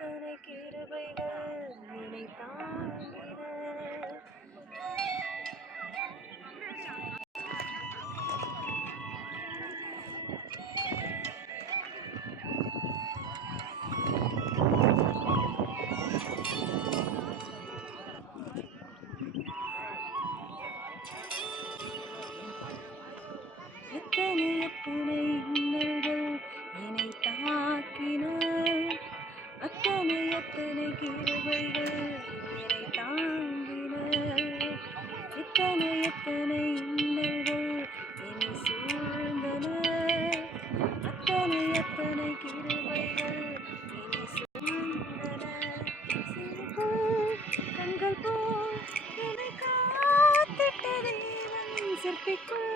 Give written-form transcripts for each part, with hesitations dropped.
எத்தனை கிருபைகள் என்னை தாங்கின. எத்தனை எத்தனை இன்னல்கள் என்னை தாக்கின. அத்தனை எத்தனை கிருபைகள் என்னை தாங்கின. எத்தனை எத்தனை இன்னல்கள் என்னை சூழ்ந்தன. அத்தனை எத்தனை கிருபைகள் என்னை சூழ்ந்தன. கண்கள் போல் என்னை காத்திட்ட தேவன் சிற்பிக்குள்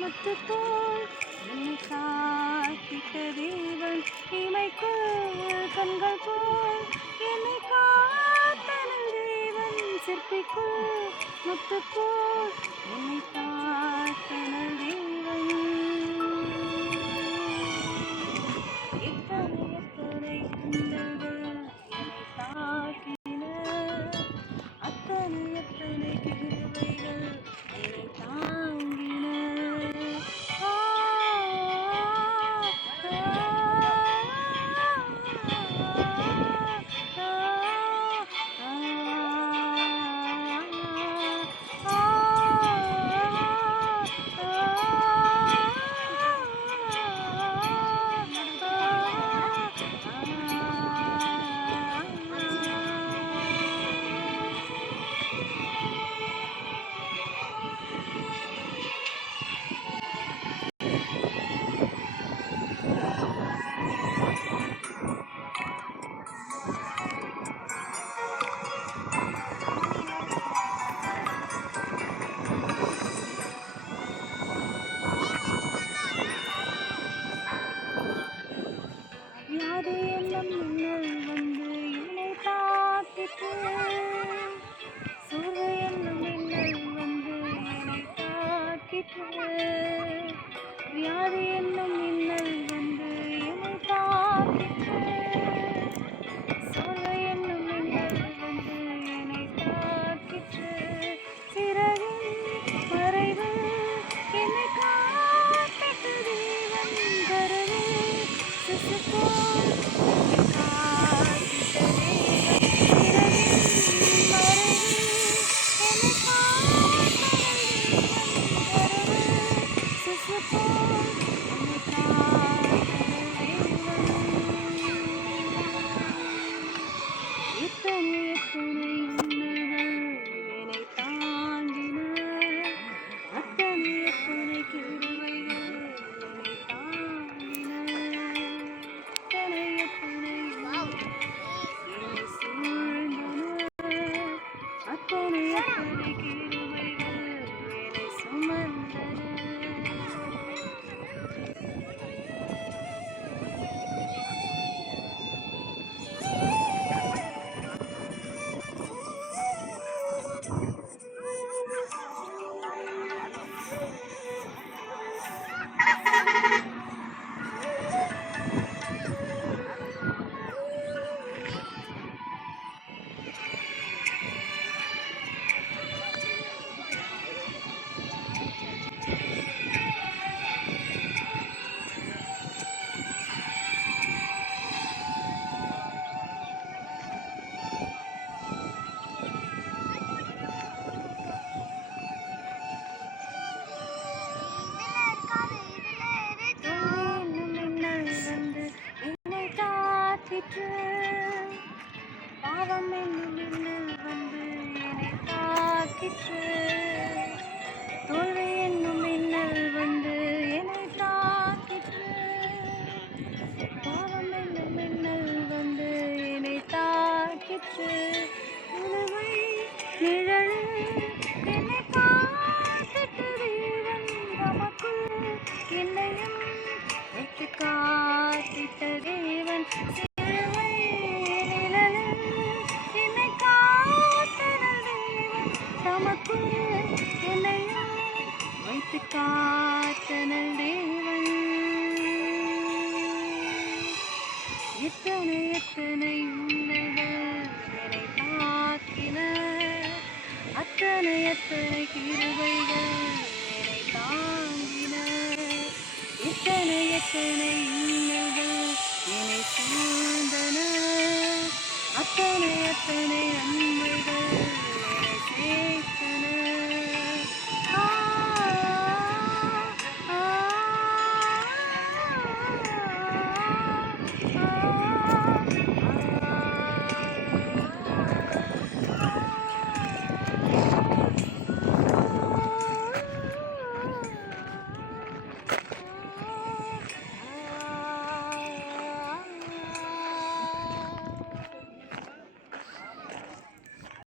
முத்து போல் என்னை காத்திட்ட தேவன் இமைக்குள் கண்கள் போல் என்னை காத்தனல் தேவன் சிற்பிக்குள் முத்து போல் என்னை காத்தனல் தேவன். எத்தனை எத்தனை இன்னல்கள் என்னை தாக்கின. அத்தனை எத்தனை கிருபைகள் என்னை தாங்கின. வியாதி என்னும் மின்னல் வந்து என்னை தாக்கிற்று. சூழ்வு என்னும் மின்னல் வந்து என்னை தாக்கிற்று. வியாதி என்னும் மின்னல் வந்து என்னை தாக்கிற்று. சூழ்வு என்னும் மின்னல் வந்து என்னை தாக்கிற்று. சிறகின் மறைவு என்னை காத்திட்ட தேவன் கரவில் சிசுபோல் என்னை காத்திட்ட தேவன் சிறகின் மறைவு என்னை காத்தனல் தேவன் கரவில் சிசுபோல் என்னை காத்தனல் தேவன். எத்தனை எத்தனை இன்னல்கள் என்னை தாங்கின. அத்தனை எத்தனை கிருபைகள் என்னை தாங்கின. எத்தனை எத்தனை என்னை சூழ்ந்தன. அத்தனை எத்தனை கிருபைகள் என்னை சுமந்தன. பாவம் என்னும் மின்னல் வந்து என்னை தாக்கிற்று. தோல்வி என்னும் மின்னல் வந்து என்னை தாக்கிற்று. பாவம் என்னும் மின்னல் வந்து என்னை தாக்கிற்று. உணவை நிழலில் என்னை காத்திட்ட தேவன் தமக்குள் என்னையும் வைத்து காத்திட்ட தேவன் சிலுவை நிழலில் என்னை காத்தனல் தேவன் தமக்குள் என்னையும் வைத்து காத்தனல் தேவன். எத்தனை எத்தனை எத்தனை கிருபைகள் என்னை தாங்கின, எத்தனை எத்தனை